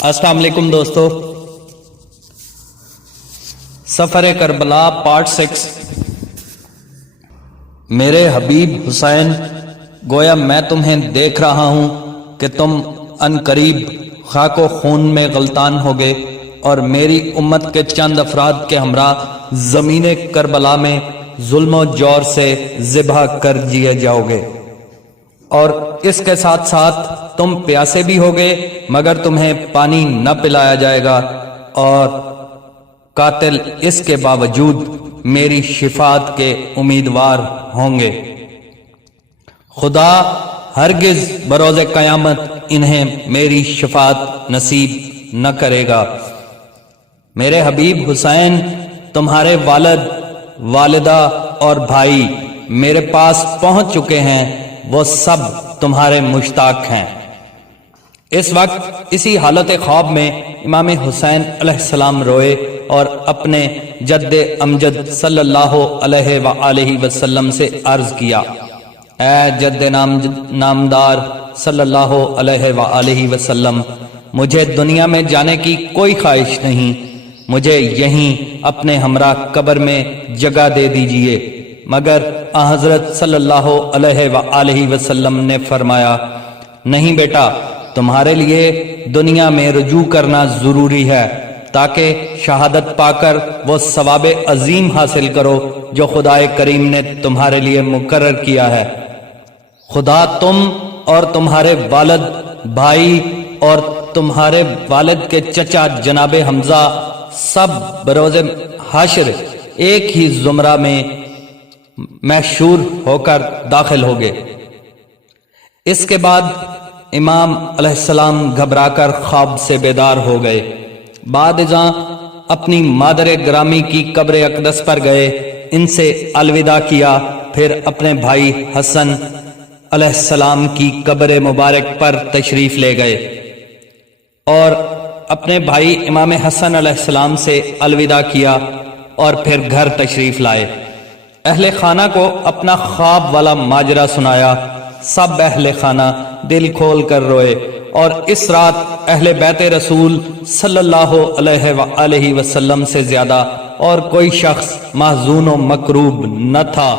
السلام علیکم دوستو، سفر کربلا پارٹ 6۔ میرے حبیب حسین، گویا میں تمہیں دیکھ رہا ہوں کہ تم ان قریب خاک و خون میں غلطان ہوگے اور میری امت کے چند افراد کے ہمراہ زمین کربلا میں ظلم و جور سے ذبح کر دیے جاؤ گے، اور اس کے ساتھ ساتھ تم پیاسے بھی ہوگے مگر تمہیں پانی نہ پلایا جائے گا، اور قاتل اس کے باوجود میری شفاعت کے امیدوار ہوں گے۔ خدا ہرگز بروز قیامت انہیں میری شفاعت نصیب نہ کرے گا۔ میرے حبیب حسین، تمہارے والد، والدہ اور بھائی میرے پاس پہنچ چکے ہیں، وہ سب تمہارے مشتاق ہیں۔ اس وقت اسی حالت خواب میں امام حسین علیہ السلام روئے اور اپنے جد امجد صلی اللہ علیہ وآلہ وسلم سے عرض کیا، اے جد نامدار صلی اللہ علیہ وآلہ وسلم، مجھے دنیا میں جانے کی کوئی خواہش نہیں، مجھے یہیں اپنے ہمراہ قبر میں جگہ دے دیجئے۔ مگر حضرت صلی اللہ علیہ وآلہ وسلم نے فرمایا، نہیں بیٹا، تمہارے لیے دنیا میں رجوع کرنا ضروری ہے تاکہ شہادت پا کر وہ ثواب عظیم حاصل کرو جو خدا کریم نے تمہارے لیے مقرر کیا ہے۔ خدا تم اور تمہارے والد، بھائی اور تمہارے والد کے چچا جناب حمزہ سب بروز حشر ایک ہی زمرہ میں محشور ہو کر داخل ہوگے۔ اس کے بعد امام علیہ السلام گھبرا کر خواب سے بیدار ہو گئے۔ بعد ازاں اپنی مادر گرامی کی قبر اقدس پر گئے، ان سے الوداع کیا، پھر اپنے بھائی حسن علیہ السلام کی قبر مبارک پر تشریف لے گئے اور اپنے بھائی امام حسن علیہ السلام سے الوداع کیا اور پھر گھر تشریف لائے۔ اہل خانہ کو اپنا خواب والا ماجرا سنایا۔ سب اہل خانہ دل کھول کر روئے، اور اس رات اہل بیت رسول صلی اللہ علیہ وآلہ وسلم سے زیادہ اور کوئی شخص محزون و مکروب نہ تھا۔